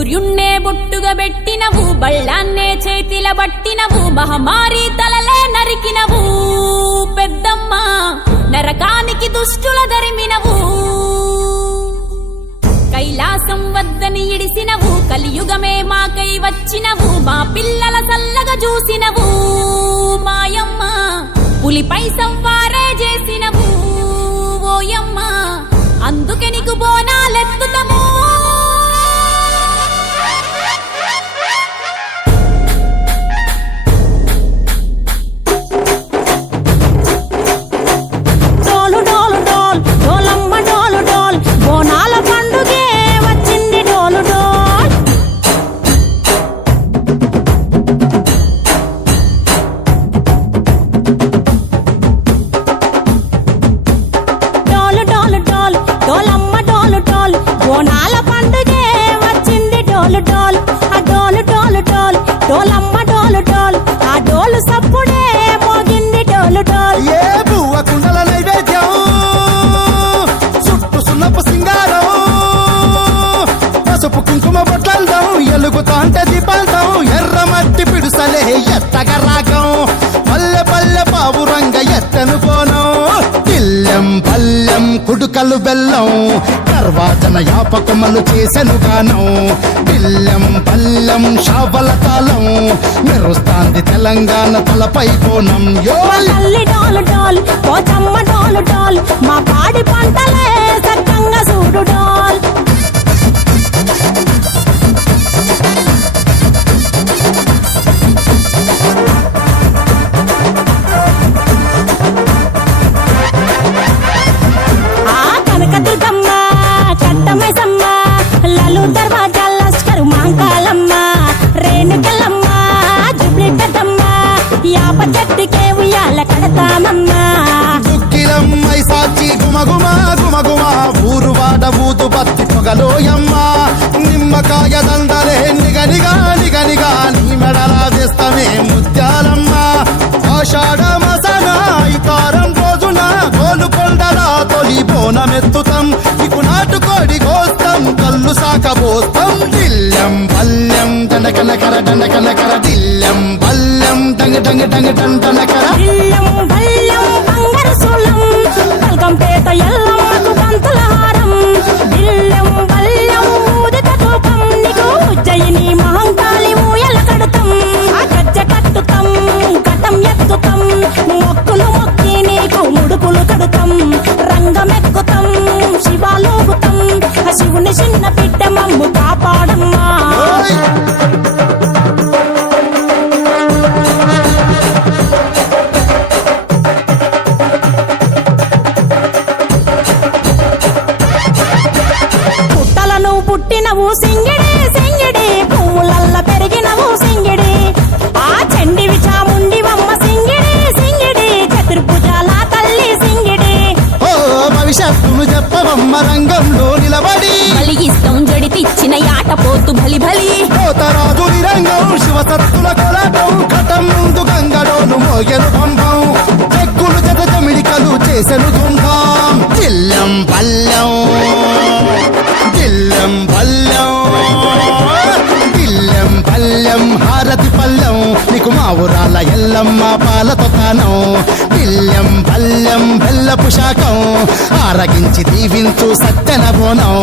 సూర్యున్నే బొట్టుగా పెట్టినవు, బళ్ళాన్నే చేతిల బట్టినవు, మహమారి తలలే నరికినవు పెద్దమ్మ, నరకానికి దుష్టుల దరిమినవు. కైలాసం వద్దని ఇడిసినవు, కలియుగమే మాకై వచ్చినవు, మా పిల్లల చల్లగా చూసినవు మాయమ్మ, పులిపై సంవారే చేసినవు ఓయమ్మ, అందుకే నీకు బోనాలెత్తుతము. ఎలుగుతాంటే దీపాంతం ఎర్రమట్టి పిడుసలే ఎత్తగ రాగం, పల్లె పల్లె పావురంగ ఎత్తను పోనం, ఇల్లెం పల్లెం కుడుకలు బెల్లం, కర్వాచన యాపకమలు చేసెను గానం, ఇల్లెం పల్లెం షావల తాళం, మెరుస్తాంది తెలంగాణ తలపై కోణం. మా పాడి పంటలే సక్కంగా చూడు డాల్. దుక్కిలమ్మై సాచి గుమగుమ గుమగుమ, ఊరు వాడ ఊదు బత్తి పొగలోయమ్మ, నిమ్మకాయ దండలే నిగనిగా నిగనిగా, నీ మెడలా వేస్తమే ముత్యాలమ్మ, ఆషాఢ మసన ఇతారం రోజున గోలుకొండలా తొలి బోనమెత్తుతాం, నీకు నాటుకోడి కోస్తాం కళ్ళు సాకబోస్తాం, దిల్లెం పల్లెం దండకనకర దండకనకర, దిల్లెం పల్లెం డంగ డంగ డంగ డండనకర, పేట ఎల్లమ్మకు పంతుల హారం, దిల్లెం బల్లెం ఊదిత తూపం, నీకు ఉజ్జయిని మహంకాళి ఊయల కడుతాం, గజ్జ కట్టుతాం కటం ఎత్తుతాం, మొక్కులు మొక్కి నీకు ముడుపులు కడుతాం, రంగమెక్కుతాం శివాలోగుతాం, శివుని చిన్న బిడ్డ మమ్ము కాపాడమ్మా. పుట్టినవు సింగిడి సింగిడి, పువ్వులల్ల పెరిగినవు సింగిడి, ఆ చండివి చాముండివమ్మ సింగిడి సింగిడి, చతుర్భుజాల తల్లి సింగిడి. ఓ భవిష్యత్తును చెప్పవమ్మ రంగంలో నిలబడి, కలిగిస్తాం జడితిచ్చిన యాట పోతు బలి బలి, కోతరాజు రంగం శివసత్తుల కొలటం, ఘటం ముందు గంగడోను మోగెను పంపం, చెక్కులు జత జమిడికలు చేసెను దుందాం, దిల్లెం పల్లెం దిల్లెం పల్లెం దిల్లెం పల్లెం హారతి పల్లెం, నీకు మా ఊరాల ఎల్లమ్మ పాలతో తానం, దిల్లెం పల్లెం బెల్లపు శాఖం, ఆరగించి దీవించు సత్యన బోనం.